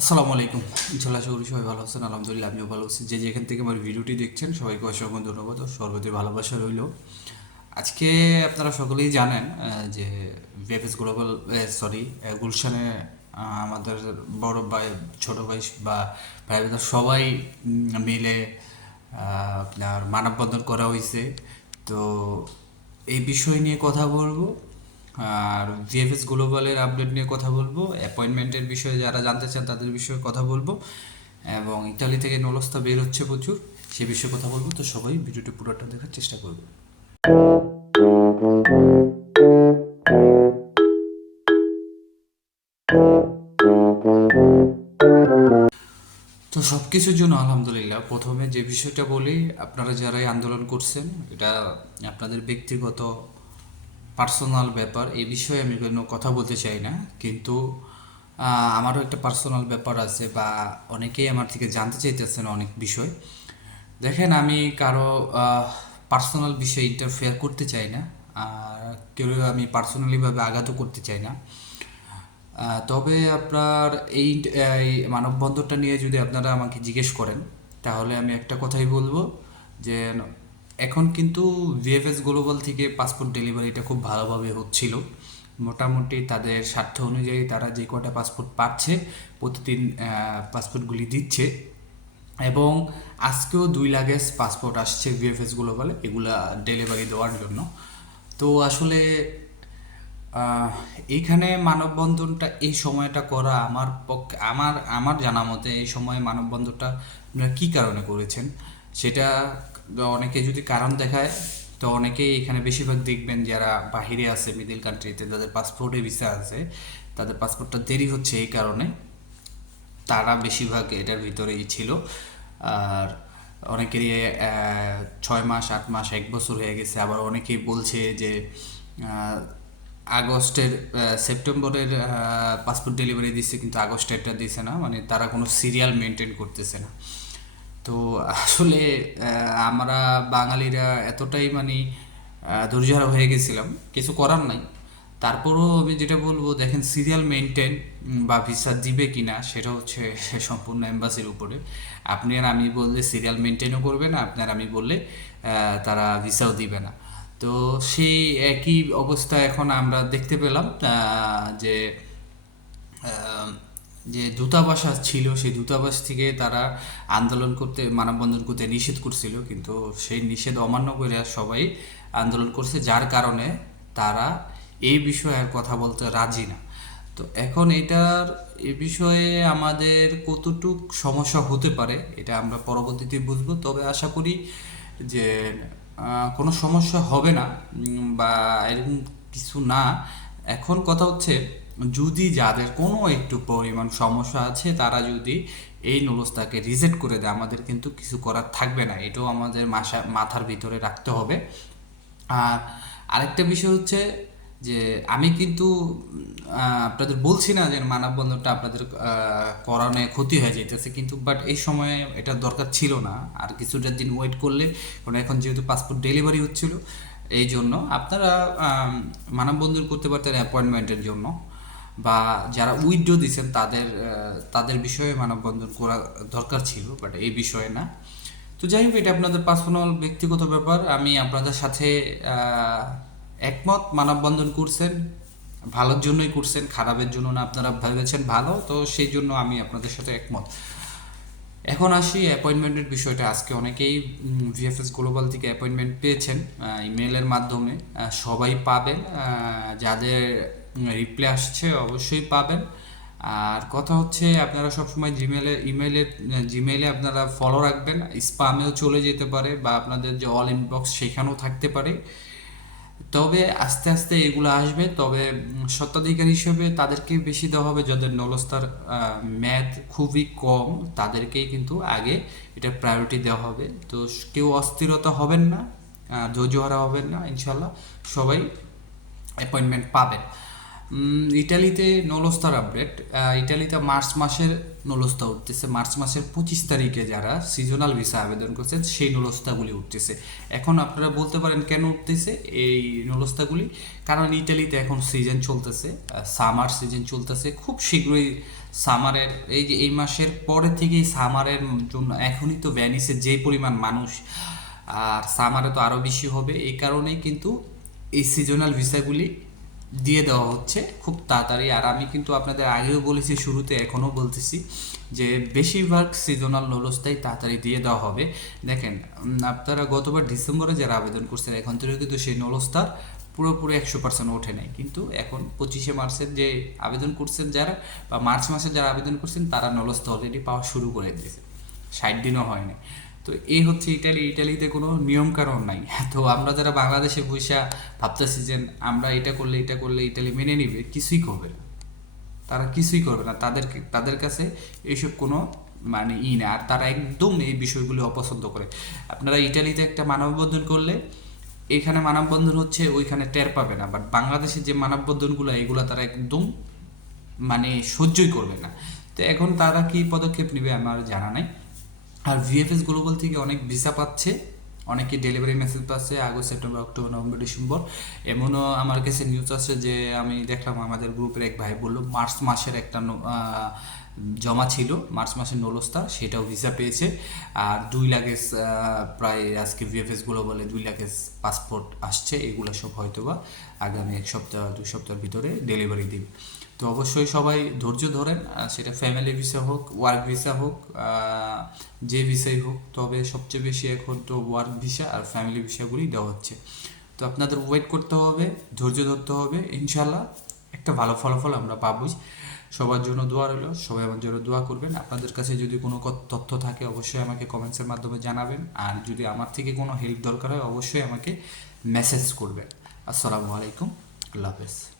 আসসালামু আলাইকুম। ইনশাল্লাহ করি সবাই ভালো আছেন, আলহামদুলিল্লাহ আমিও ভালো আছি। যে যেখান থেকে আমার ভিডিওটি দেখছেন, সবাইকে অসংখ্য ধন্যবাদ ও সর্বতি ভালোবাসা রইল। আজকে আপনারা সকলেই জানেন যে ভিএফএস গ্লোবাল সরি গুলশানে আমাদের বড় ভাই, ছোট ভাই বা ভাই সবাই মিলে আপনার মানববন্ধন করা হয়েছে তো এই বিষয় নিয়ে কথা বলব। আর ভিএফএস গ্লোবালের আপডেট নিয়ে কথা বলব। অ্যাপয়েন্টমেন্টের বিষয়ে যারা জানতে চান তাদের বিষয়ে কথা বলব। এবং ইতালি থেকে নলস্তা বের হচ্ছে প্রচুর, সে বিষয়ে কথা বলব। তো সবাই ভিডিওটি পুরোটা দেখার চেষ্টা করব। তো সব কিছুর জন্য আলহামদুলিল্লাহ, প্রথমে যে বিষয়টা বলি, আপনারা যারাই আন্দোলন করছেন, এটা আপনাদের ব্যক্তিগত পার্সোনাল ব্যাপার, এই বিষয়ে আমি কোনো কথা বলতে চাই না। কিন্তু আমারও একটা পার্সোনাল ব্যাপার আছে বা অনেকেই আমার থেকে জানতে চাইতেছেন অনেক বিষয়। দেখেন, আমি কারও পার্সোনাল বিষয়ে ইন্টারফেয়ার করতে চাই না, আর কেউ আমি পার্সোনালিভাবে আঘাতও করতে চাই না। তবে আপনার এই মানববন্ধনটা নিয়ে যদি আপনারা আমাকে জিজ্ঞেস করেন, তাহলে আমি একটা কথাই বলব যে এখন কিন্তু ভিএফএস গ্লোবাল থেকে পাসপোর্ট ডেলিভারিটা খুব ভালোভাবে হচ্ছিল। মোটামুটি তাদের স্বার্থ অনুযায়ী তারা যে কটা পাসপোর্ট পাচ্ছে, প্রতিদিন পাসপোর্টগুলি দিচ্ছে। এবং আজকেও দুই লাগেজ পাসপোর্ট আসছে ভিএফএস গ্লোবালে এগুলা ডেলিভারি দেওয়ার জন্য। তো আসলে এইখানে মানববন্ধনটা, এই সময়টা করা আমার পক্ষে, আমার আমার জানা মতে এই সময় মানববন্ধনটা আপনারা কী কারণে করেছেন, সেটা অনেকে যদি কারণ দেখায়, তো অনেকেই এখানে বেশিরভাগ দেখবেন যারা বাহিরে আছে মিডিল কান্ট্রিতে তাদের পাসপোর্টে ভিসা আছে, তাদের পাসপোর্টটা দেরি হচ্ছে এই কারণে। তারা বেশিরভাগ এটার ভিতরেই ছিল। আর অনেকেরই ছয় মাস, আট মাস, এক বছর হয়ে গেছে। আবার অনেকেই বলছে যে আগস্টের সেপ্টেম্বরের পাসপোর্ট ডেলিভারি দিচ্ছে কিন্তু আগস্টেরটা দিছে না। মানে তারা কোনো সিরিয়াল মেনটেন করতেছে না। তো আসলে আমরা বাঙালিরা এতটাই মানে ধৈর্যহারা হয়ে গেছিলাম, কিছু করার নাই। তারপরও আমি যেটা বলব, দেখেন সিরিয়াল মেনটেন বা ভিসা দিবে কিনা, সেটা হচ্ছে সম্পূর্ণ এম্বাসির উপরে। আপনি আর আমি বললে সিরিয়াল মেনটেনও করবে না, আপনার আমি বললে তারা ভিসাও দিবে না। তো সেই একই অবস্থা এখন আমরা দেখতে পেলাম যে যে দূতাবাস ছিল, সেই দূতাবাস থেকে তারা আন্দোলন করতে, মানববন্ধন করতে নিষেধ করছিল। কিন্তু সেই নিষেধ অমান্য করে সবাই আন্দোলন করছে, যার কারণে তারা এই বিষয়ে আর কথা বলতে রাজি না। তো এখন এটার, এ বিষয়ে আমাদের কতটুক সমস্যা হতে পারে, এটা আমরা পরবর্তীতে বুঝব। তবে আশা করি যে কোনো সমস্যা হবে না বা এরকম কিছু না। এখন কথা হচ্ছে যদি যাদের কোনো একটু পরিমাণ সমস্যা আছে, তারা যদি এই নলস্তাকে রিজেক্ট করে দেয়, আমাদের কিন্তু কিছু করার থাকবে না। এটাও আমাদের মাসা, মাথার ভিতরে রাখতে হবে। আর আরেকটা বিষয় হচ্ছে যে, আমি কিন্তু আপনাদের বলছি না যে মানববন্ধনটা আপনাদের করানো ক্ষতি হয়ে যাইতেছে, কিন্তু বাট এই সময়ে এটা দরকার ছিল না। আর কিছুটা দিন ওয়েট করলে, কারণ এখন যেহেতু পাসপোর্ট ডেলিভারি হচ্ছিল এই জন্য আপনারা মানববন্ধন করতে পারতেন অ্যাপয়েন্টমেন্টের জন্য। বা যারা উইথড্র দিচ্ছেন তাদের তাদের বিষয়ে মানববন্ধন করা দরকার ছিল বাট এই বিষয়ে না। তো যাই হোক, এটা আপনাদের পার্সোনাল ব্যক্তিগত ব্যাপার। আমি আপনাদের সাথে একমত, মানববন্ধন করছেন, ভালোর জন্যই করছেন, খারাপের জন্য না, আপনারা ভেবেছেন ভালো, তো সেই জন্য আমি আপনাদের সাথে একমত। এখন আসি অ্যাপয়েন্টমেন্টের বিষয়টা। আজকে অনেকেই ভিএফএস গ্লোবাল থেকে অ্যাপয়েন্টমেন্ট পেয়েছেন ইমেলের মাধ্যমে। সবাই পাবেন যাদের রিপ্লাই আসছে, অবশ্যই পাবেন। আর কথা হচ্ছে, আপনারা সবসময় জিমেলে ইমেলে জিমেলে আপনারা ফলো রাখবেন। স্পামেও চলে যেতে পারে বা আপনাদের যে অল ইনবক্স সেখানেও থাকতে পারে। তবে আস্তে আস্তে এগুলো আসবে। তবে স্বত্বাধিকার হিসেবে তাদেরকে বেশি দেওয়া হবে। যাদের নলস্তার ম্যাথ খুবই কম, তাদেরকেই কিন্তু আগে এটা প্রায়োরিটি দেওয়া হবে। তো কেউ অস্থিরতা হবেন না ধৈর্যহারা হবেন না ইনশাল্লাহ সবাই অ্যাপয়েন্টমেন্ট পাবেন। ইটালিতে নলস্তার আপডেট ইটালিতে মার্চ মাসের নলস্তা উঠতেছে। মার্চ মাসের পঁচিশ তারিখে যারা সিজনাল ভিসা আবেদন করছেন, সেই নলস্তাগুলি উঠতেছে। এখন আপনারা বলতে পারেন কেন উঠতেছে এই নলস্তাগুলি কারণ ইটালিতে এখন সিজন চলতেছে সামার সিজন চলতেছে। খুব শীঘ্রই সামারের এই যে এই মাসের পরে থেকেই সামারের জন্য এখনই তো ভ্যানিসে যে পরিমাণ মানুষ, আর সামারে তো আরও বেশি হবে। এই কারণেই কিন্তু এই সিজনাল ভিসাগুলি দিয়ে দেওয়া হচ্ছে খুব তাড়াতাড়ি। আর আমি কিন্তু আপনাদের আগেও বলেছি, শুরুতে এখনও বলতেছি যে বেশিরভাগ সিজনাল নলসটাই তাড়াতাড়ি দিয়ে দেওয়া হবে। দেখেন আপনারা গতবার ডিসেম্বরে যারা আবেদন করছেন, এখন থেকে কিন্তু সেই নলসটার পুরোপুরি একশো পার্সেন্ট ওঠে নাই। কিন্তু এখন পঁচিশে মার্চের যে আবেদন করছেন যারা বা মার্চ মাসে যারা আবেদন করছেন, তারা নলসটা অলরেডি পাওয়া শুরু করে দিয়েছে। ষাট দিনও হয়নি তো এই হচ্ছে ইটালি, ইটালিতে কোনো নিয়ম কারণ নাই। তো আমরা যারা বাংলাদেশে বৈশা ভাবতেছি যে আমরা এটা করলে এটা করলে ইটালি মেনে নিবে, কিছুই করবে না। তারা কিছুই করবে না। তাদের তাদের কাছে এইসব কোনো মানে ই না আর তারা একদম এই বিষয়গুলো অপছন্দ করে। আপনারা ইটালিতে একটা মানববন্ধন করলে, এখানে মানববন্ধন হচ্ছে ওইখানে টের পাবে না। বাট বাংলাদেশে যে মানববন্ধনগুলো এগুলো তারা একদম মানে সহ্যই করবে না। তো এখন তারা কি পদক্ষেপ নেবে আমার জানা নাই। আর ভিএফএস গ্লোবাল থেকে অনেক ভিসা পাচ্ছে। অনেকে ডেলিভারি মেসেজ পাচ্ছে, August, September, October, November, December. এমনও আমার কাছে নিউজ আছে যে, আমি দেখলাম আমাদের গ্রুপের এক ভাই বলল, মার্চ মাসের একটা জমা ছিল, মার্চ মাসের নলস্তা, সেটাও ভিসা পেয়েছে। আর দুই লাগেজ প্রায় আজকে ভিএফএস বলে দুই লাগেজ পাসপোর্ট আসছে, এগুলো সব হয়তোবা আগামী এক সপ্তাহ, দুই সপ্তাহের ভিতরে ডেলিভারি দিবে। তো অবশ্যই সবাই ধৈর্য ধরেন সেটা ফ্যামিলি ভিসা হোক ওয়ার্ক ভিসা হোক যে ভিসাই হোক, তবে সবচেয়ে বেশি এখন তো ওয়ার্ক ভিসা আর ফ্যামিলি ভিসাগুলি দেওয়া হচ্ছে। তো আপনাদের ওয়েট করতে হবে, ধৈর্য ধরতে হবে ইনশাল্লাহ একটা ভালো ফলাফল আমরা পাবোই। সবার জন্য দোয়া রইল, সবাই আমার জন্য দোয়া করবেন। আপনাদের কাছে যদি কোনো তথ্য থাকে, অবশ্যই আমাকে কমেন্টসের মাধ্যমে জানাবেন। আর যদি আমার থেকে কোনো হেল্প দরকার হয়, অবশ্যই আমাকে মেসেজ করবেন। আসসালামু আলাইকুম, আল্লাহ হাফেজ।